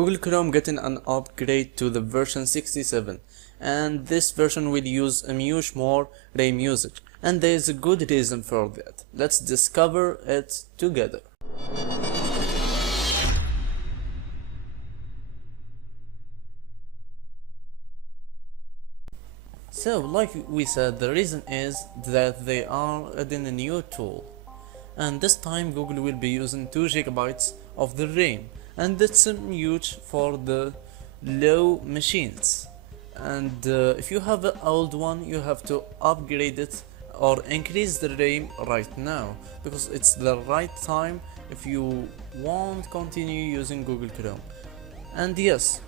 Google Chrome getting an upgrade to the version 67, and this version will use a much more RAM usage, and there is a good reason for that. Let's discover it together. So, like we said, the reason is that they are adding a new tool, and this time Google will be using 2 GB of the RAM, and that's huge for the low machines. And if you have an old one, you have to upgrade it or increase the RAM right now, because it's the right time if you won't continue using Google Chrome. And yes,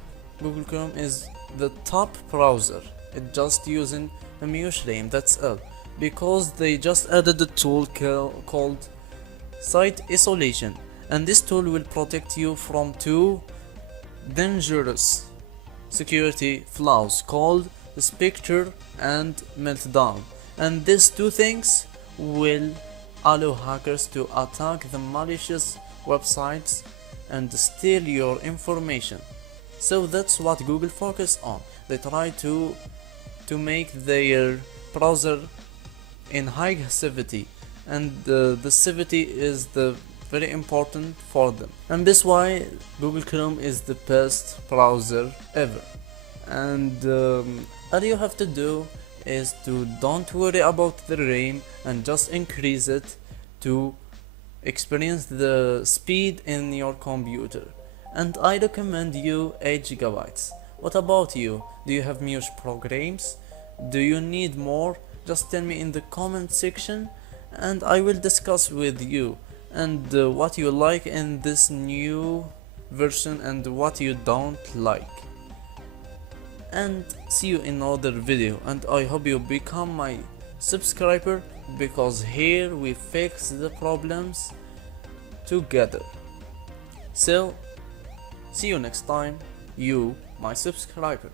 Google Chrome is the top browser. It's just using a huge RAM, that's all, because they just added a tool called Site Isolation, and this tool will protect you from 2 dangerous security flaws called Spectre and Meltdown, and these 2 things will allow hackers to attack the malicious websites and steal your information. So that's what Google focused on. They try to make their browser in high safety, and the safety is the very important for them, and that's why Google Chrome is the best browser ever. And all you have to do is to don't worry about the RAM and just increase it to experience the speed in your computer. And I recommend you 8 GB. What about you? Do you have huge programs? Do you need more? Just tell me in the comment section, and I will discuss with you and what you like in this new version and what you don't like. And see you in another video, and I hope you become my subscriber, because here we fix the problems together. So see you next time, you my subscriber.